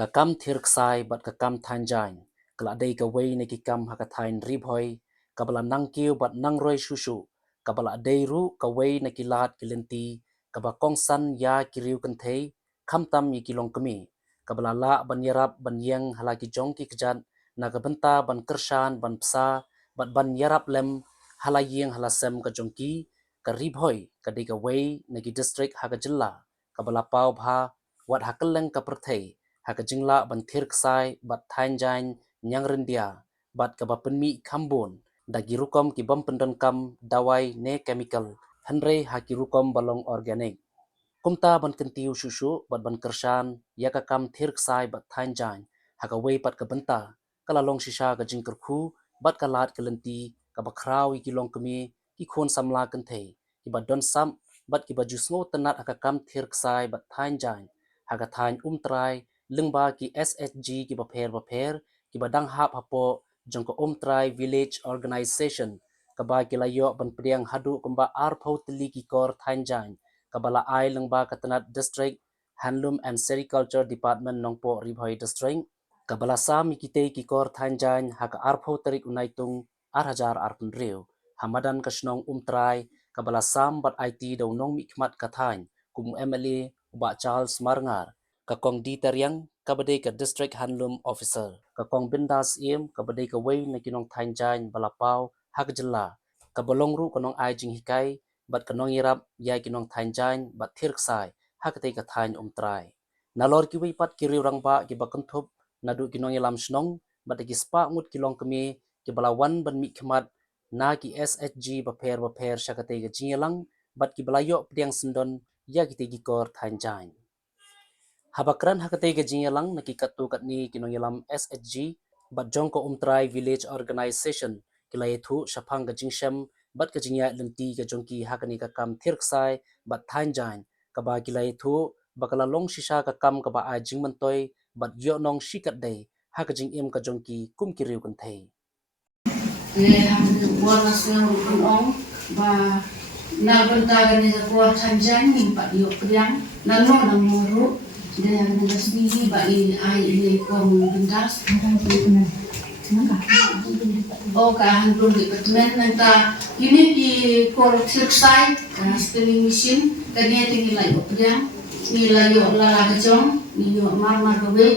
Kakam thirksai bat kakam thanjain, keladai kawai ne kikam hakathain ribhoi, kabala nangkiu bat nangroi shushu, kabala adeiru kawai ne kilat kilenti, kabakong san ya kiriu kenthei, kamtam yi kilong kemi, kabala la ban yarap ban yang halaki jongki kejat, nagabenta ban kersan ban psa, bat ban yarap lem halayeng halasem ka jongki, ka ribhoi kadai kawai negi distrik hakajilla, kabala pau bha, wat hakeleng ka perthei, hakajingla ban thirksai bat thanjain nyang rendia bat kabapenmi kambon dagi rukom ki bam pendengkam dawai ne chemical henre haki rukom balong organik kumta ban kentiu susu bat ban kersan yakakam thirksai bat thanjain hakawei pat kabenta kalalong shisha ka jingkerku bat kalat kelenti kabakrau ikilong kemi ki khon samla kenthe ki badon sam bat ki baju sngo tenat hakakam thirksai bat thanjain hakathain trai lengba ki SSG ki baper ki badang hap hapo jongko trai village organization kaba ki layo ban priang hadu kumba arpho tili ki kor thanjain kabala ai lengba katanat district handloom and sericulture department nongpo ribhoi district kabala sam ikite ki kor thanjain haka arpho tarik unaitung arhajar arpenriu hamadan kasnong trai kabala sam bat IT daw nong mikmat kathain kum MLA ba Charles Marngar kakong di tariang kabadai ka district handloom officer kakong bindas iem kabadai ka way na kinong thanjain balapau hakjela kabolong ru kanong ai jing hikai bat kanong irap ya kinong thanjain bat thirksai hakatei ka thain trai nalor ki way pat kiri rang ba ki bakentup nadu kinong ilam snong bat ki spa ngut kilong kemi ki balawan ban mi khmat na ki SHG baper syakatei ka jingelang bat ki balayo priang sendon ya ki kor thanjain habakran hakatei ka jingelang nakikatu katni kinong ilam SHG bat jongko trai village organization kilai thu shapang ka jingshem bat ka jingya lenti ka jongki hakani ka kam thirksai bat thanjain kaba kilai thu bakala long shisha ka kam kaba a jingmantoi bat yo nong shikat dei haka jing im ka jongki kum kiriu kan thei le ham wala sel ong ba na benta ni ko thanjain ni pa yo priang na no na muru dan sendiri bagi ai ini kom bendas oh kan belum departemen nanta ini di korek site spinning machine kania tinggi lagi pedang nilai yo lala kejong ni yo mar gawe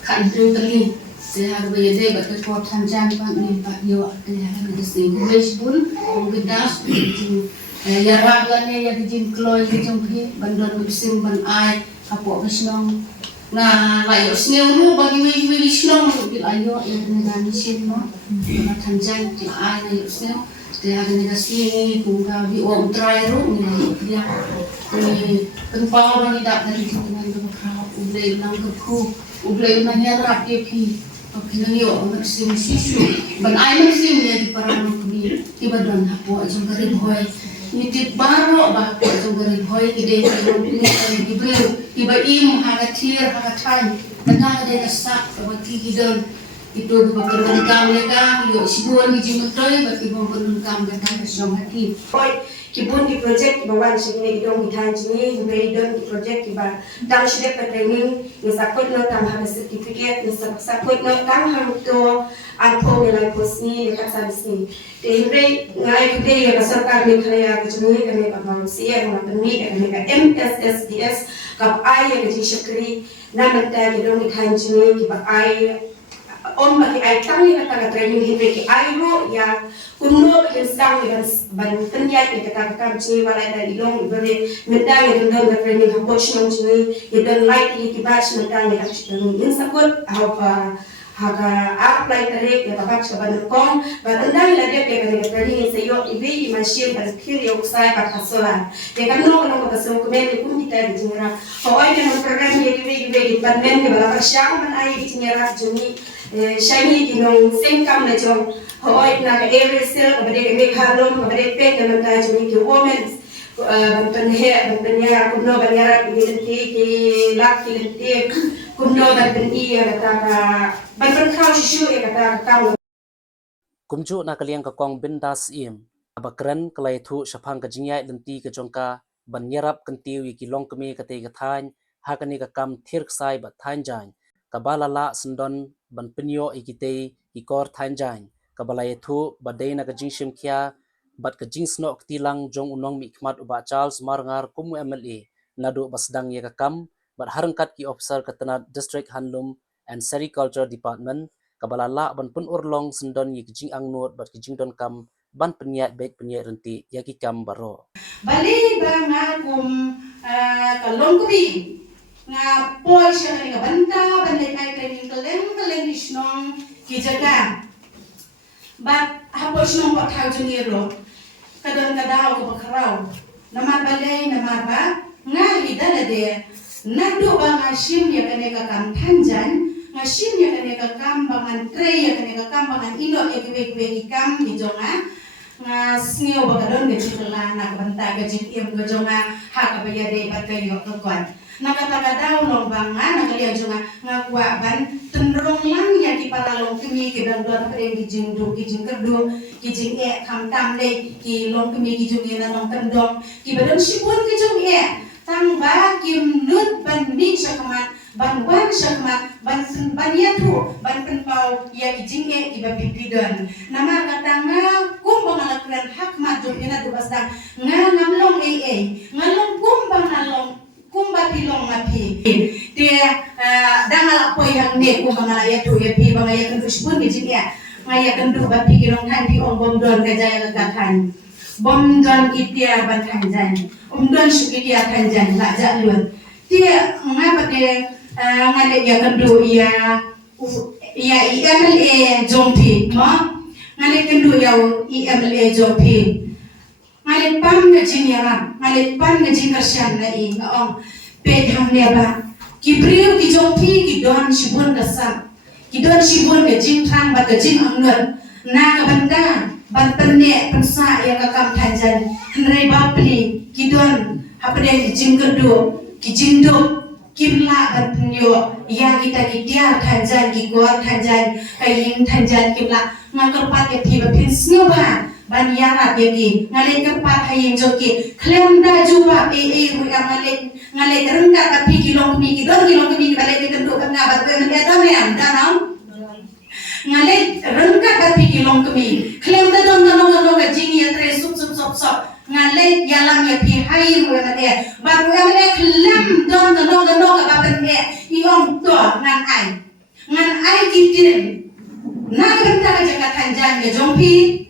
kan dru teli sehar baye de bat ko thanjan pan ni pak yo ya ni sing wes bul bendas ya raglane ya dijin kloy kejong ki bandar musim ban ai kapok kesnong na layo sneu bagi wi snong bil ayo ya dengan mesin no na thanjan ti ai na yo sneu te ada negasi kunga bi trai ro ni dia ni penpau bagi dak dari dengan ko kau ublei nang ku ublei na ya rap ke pi pinang yo mesin sisu ban ai mesin ya di parang ni ibadon hapo jong kari boy nitip baro ba ko jong kari boy ide ni ibreu iba im hagatir hagatai kana de sak bagi hidon itu beberapa kam lega yo sibun ni jimutoi bagi beberapa kam lega song hati boy kibun di project bawan sini dong hitan sini don di project kiba dang shide training ni sakot no tam ha certificate ni sakot no tam ha to anpo nilai posni ni kasa sini te himre ngai kude ya sarkar ni khaya kachni kane ka bangsia na penni kane ka MSSDS kap ai ya ji shakri na menta ki dong hitan sini kiba ai on bagi ai tangi kata training himre ki ai ro ya kuno insang yang ban tenya ke kata ci wala da ilong bere medang yang dan training ha coach non ci dan light ki bash medang yang in sakot ha apply tare ke babak saban kom ban andai la de ke training se yo ibe machine ban kiri yo sai ka kasola ke kan no ka so ko me kun kita di jingra ho ai ke program ye ibe ban men ke bala syang ban ai di jingra juni shiny kinong singkam na jong hoy na ka area sel ka bade me khalom ka bade pe ka man ta jong ki women bantan ya kumno banyara ki lak ki lenti kumno bantan iya kata ka bantan kau shishu ya kata kau kumju na kaliang kakong bindas iem abakran kalai thu shapang ka jingya lenti ka jongka ban yarap kentiu ki long kemi ka te ka thain hakani ka kam thirksai bat thanjain kabalala sendon ban penyo ikite ikor thanjain kabala yethu badai na kajing shimkhia bat kajing snok tilang jong unong mikmat uba Charles Marngar kumu MLA nadu basdang ye kakam bat harangkat ki officer katana District Handloom and Sericulture Department kabala la ban pun urlong sendon ye kajing angnut bat kajing don kam ban peniat baik peniat renti ya ki kam baro bali ba nga kalong kubi nga poi siya nga banta balik ay training kaleng isnong kijaga but hapo isnong pa tao jungiro kadon kadaw ko bakraw namar balay namar ba nga hidala de nado ba nga sim ya kane kakam tanjan nga sim ya kane kakam bangan tray ya kane kakam bangan ino ya kiwe kam hijonga nga sneo ba kadon de chikala na banta ga jik im go jonga ha ka ba ya de batay yo kakwan nakatagadaw nong banga nakalian juga ngakwa ban tenderong lang ya ki paralong kemi ki dang don preng ki jingdu ki jingkerdu ki jing e kam tam le ki long kemi ki jungi na nong tendong ki badan sipun ki jung e tang ba kim nut ban ning sakamat ban wan sakamat ban yatu ban penpau ya ki jing e ki babi pidon nama katanga kum bangalakran hakmat jung ina du basdang ngamlong ngalong kum bangalong kumba pilong mapi dia dangal apa yang ne kumba ya tu ya pi bang ya kan pun gijin ya ngaya kan tu bapi kilong han di ong bom don ka jaya gagakan bom don itia ban kanjan don suki dia kanjan la ja luan dia ngapa dia ngale ya kan tu ya IMLA jompi ma ngale kan tu ya IMLA jompi ngalit pan ke jinyaram ngalit pan ke jingkersian na ngaong pedham leba kibriu ki jompi ki don shibun kasam ki don shibun ke jingthang ba ke jing angnut na ka banda ban penne pensa ya ka kam thanjan hnrei bapli ki don hapde ki jingkerdu ki jingdu kimla ban penyo ya kita ki tiar thanjan ki gor thanjan kayin thanjan kimla ngakerpat ya pi ba pin snyoba ban yarat yagi ngale kerpat hayeng joki klem da juba ru yang ngale rengkat tapi kilong kemi balik ke kenduk ngabat ke men eta men danau ngale rengkat tapi kilong kemi klem da don ga jingi ya tre sup ngale yalam ya pi hayeng ru yang dia baru yang dia klem don ga bapen dia iong to ngan ai kitin na benta ka jakat hanjan ya jompi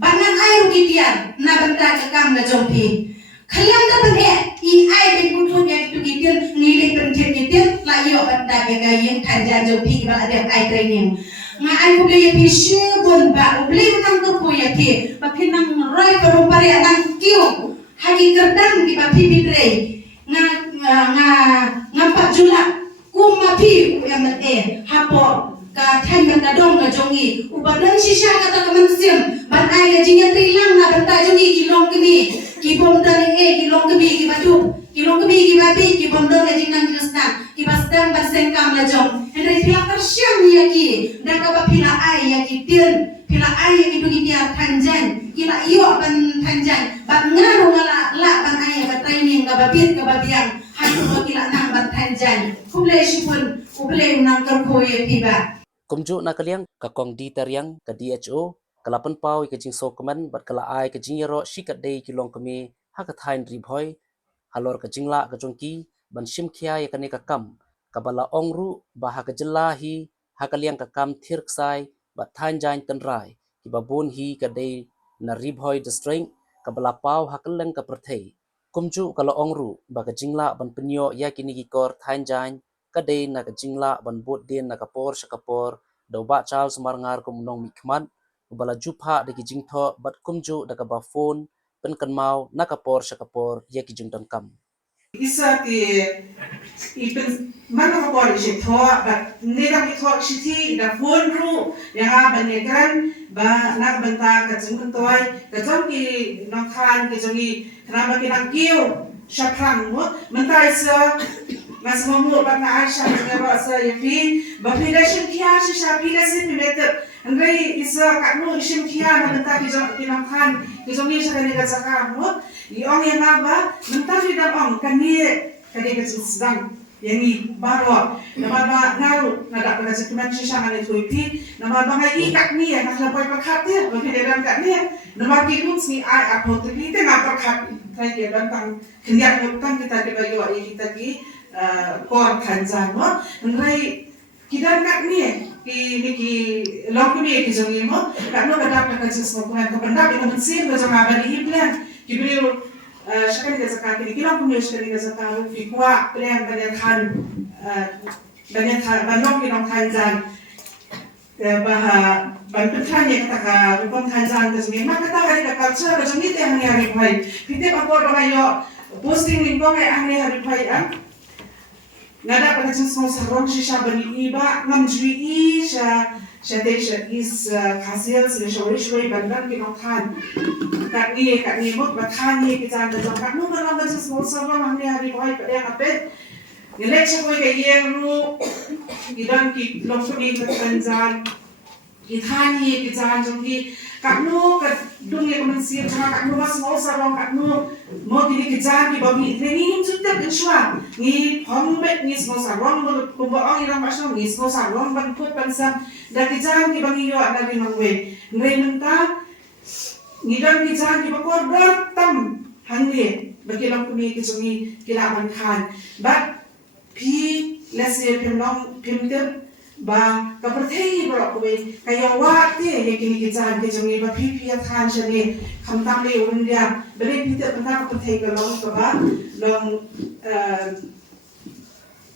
bangan air gitian na benta ka kam na jompi khalam da benge I ai bin kutun ya tu gitin nili pentet gitin la yo benta ka gayeng hanjan jompi ba ada ai training nga ai ko ya pi shebon ba ubli nang ko ya pi ba pinang roi perumpare nang kiu hagi kerdang di ba pi bitre nga pajula kumapi yang hapo ka than benda dong ka jongi ubadan shisha kata kemensim ban ai ga jinga trilang na benta jongi kilong kemi ki bom dan kilong kemi ki batu kilong kemi ki babi ki bom don ga jinang krisna ki basdang baseng kam la jong hendai pila persiam ya ki dan ka ba pila ai ya ki tin pila ai ya ki dugi dia thanjan kila iyo ban thanjan ban ngaru ngala la ban ai ba training ga babit ga babiang hatu ba kila nang ban thanjan kuble shipun kuble nang kerko ya piba kumju na kaliang kakong diter yang ka DHO kalapan pau ke jing sokman bat kala ai ke jing yero shikat dei kilong kami hakat hain ribhoi halor ke jingla ke jongki ban shimkhia ya kane kakam kabala ongru bah ka jelahi hakaliang kakam thirksai bat thanjain tenrai kibabun hi ka dei na ribhoi district kabala pau hakaleng ka perthei kumju kala ongru ba ka jingla ban penyo ya kini kor thanjain kadai na ka jingla ban bot din na kapor sakapor do ba Charles Marngar kum nong mikmat bala jupha de ki jingtho bat kumju da ka ba phone pen kan mau na kapor sakapor ye ki jingtan kam isa ti ipen man ka por je thoa but ne da ki thoa shiti da phone ru ya ga banekran ba na banta ka jing toy ka jong ki nong khan ki jongi kana ba ki nang kiu shakrang mo mentai sa mas mamu ba na aisha ne ba sa yafi ba pidashin kiya shi sha pidasin meter andai isa ka no ishim kiya na banta ki jong ki nong khan ki jongi sa ne ka zakam mo iong yang ba menta fi da ong kani kani ka sedang yang ni baru nama ngaru nada pada sekiman sisa ane tuipi nama bangga ikat ni ya nak lepas perkat ya bagi dalam kat ni nama kidun ni ai apa tu kita nak perkat tadi dia tentang kenyak bukan kita dibagi wak kita ki kor kanjan mo ngai kita kat ni ki lokal ni ki jangi mo kat no kadap nak jenis mo kan kependak itu mesti bersama bani iblan kibrio sekali zakat ini kita punya sekali zakat fikwa plan banyak banyak kita kanjan bah bantuan yang kita rupam kanjan tu semua maka kita hari culture tu semua itu yang hari hari kita apa orang yo posting lingkong yang hari hari nada pada jenis mau sarong sisa bani iba ngamjui Syadik is hasil selesai bandar kita kan kat ni mut bakan ni kita ada kat nu kalau macam semua sama hari hari pada yang apa nilai semua kayak yang lu kita langsung ni berkencan kita ni kita jadi kat nu kat dunia manusia kat nu mas mau sarong kat nu mau kita di babi ini sudah bersuara ni hombet ni semua sarong kumba orang yang masuk ni semua sarong bantu pensam dari jangan kita bangiyo dari mangwe, mereka ngidan kita jangan kita korban tam hangge, bagi orang kuni kecungi kilaman kan, but pi lesnya pemter ba kapertei berlaku kayak waktu yang kini kita jangan kecungi ba pi kan jadi kamtam le undia, beri kita pernah kapertei kalau kaba long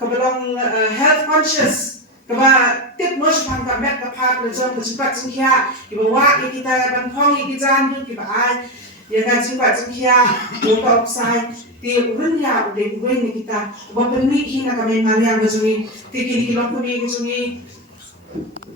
kabalong health conscious kaba tip mus pang kamet kapat lejong kesempat sengkia kiba wa kita bangkong kita andu kiba ai ya kan sempat sengkia untuk sai ti urunya udah gue kita ba penni hina kami mariam bejungi ti kini kilok kuni bejungi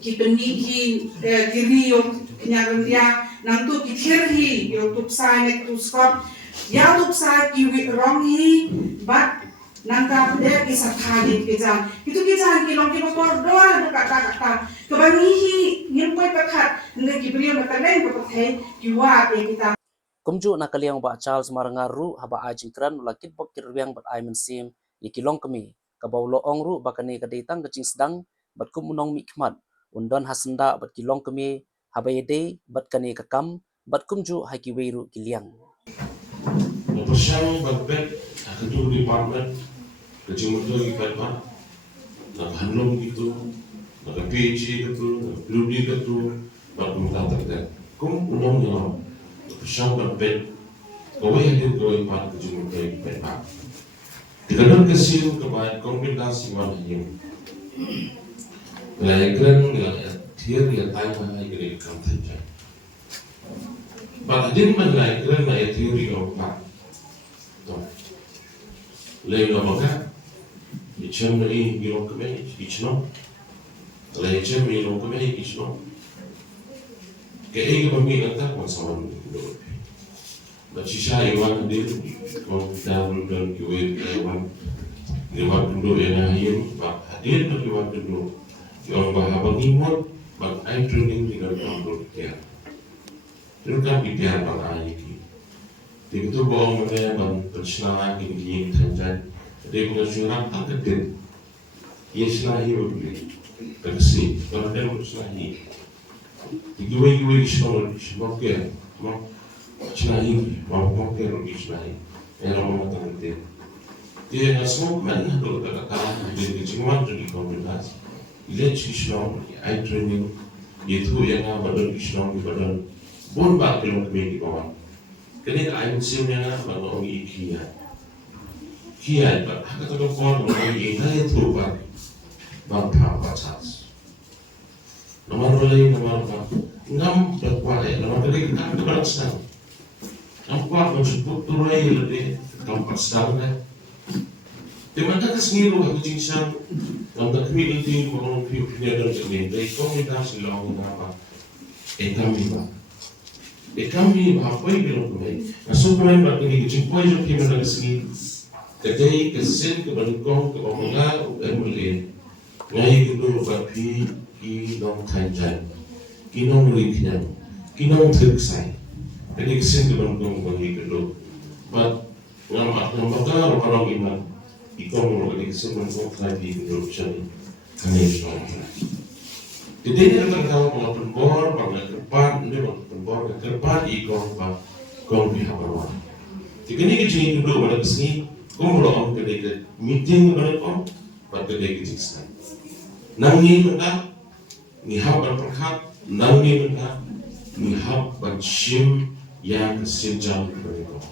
ki penni ki kiriyo nyarum dia nantu ki thirhi yo tup sai nek tu skop ya tup sai ki wi rong hi but nangka dia kisah kali kita itu kita kilong kita kordoa kata kebangihi nyempai pekat ndak diberi makanan kepakai jiwa kita kumju na kaliang ba Charles marangaru haba ajingkran ulakit bokir riang bat ai mensim ikilong kami kabaulo ongru bakani kaditang kecing sedang bat kumunong mikmat undon hasenda bat kilong kami haba yede bat kani kakam bat kumju haki weiru kiliang Persiang berbet kedua department kecil muda ikat mak nak hanlom gitu nak PhD gitu nak PhD gitu nak muda terdekat kum ulong yang persiang berbet kau yang kau ikat kecil muda ikat mak kita nak kesil kebaik kombinasi mana yang pelajaran yang tiada yang tanya yang ini kamtanya bahagian mana yang teori orang lain apa Icem ni ilong kami, icno. Kalau icem ni ilong kami, icno. Kaya kami nanti masalah dulu. Macam saya iwan dia, kalau kita belum kiwet iwan, iwan dulu yang lain, hadir bagi iwan dulu. Yang bahawa imut, bang I training dengan kamu dia. Terus kami dia bang I ini. Begitu bawa mereka bang persenangan ini tanjan. Dia mengajukan tak kedai, ia selahi berbeli, tersi, kalau dia berselahi, dijual semua ke, mau selahi, mau ke rugi selahi, yang orang tak kedai, dia nak semua mana kalau kata dia cuma jadi komunitas, dia Islam, I training, itu yang badan Islam di badan, pun bak belum kembali di bawah, kerana I musimnya baru orang ikhlas. Kiai pak, kata doktor orang ini itu pak, bangpa batas. Nomor lain nomor ngam berkuali, nomor kali kita bersenang. Nampak menjemput turai lebih kampak sedang ni. Teman kata sengiru aku cincang, nampak kami ini orang punya dan cermin. Dari komunitas silang apa? Kami pak. Kami apa yang belum kami? Masuk kami pak ini jumpai jumpa mana kesini. Kadai kesin ke balkon ke bawah dan melihat ngai itu bapi kinong tanjan kinong riknya kinong terksai kadai kesin ke balkon bagi kedua but nama bakal orang iman ikong mo kadi kasi man ko lagi dulu siya kami semua. Jadi ni akan tahu mga penbor, mga kerpan, hindi mga penbor, mga kerpan ikong pa kong pihakawan. Jadi ni kecil dulu pada kesini, kong lo om kedai meeting pada kong, pada kedai kecil. Nangi menda, ni hab berperkat, nangi menda, ni hab bershim yang kesenjang pada kong.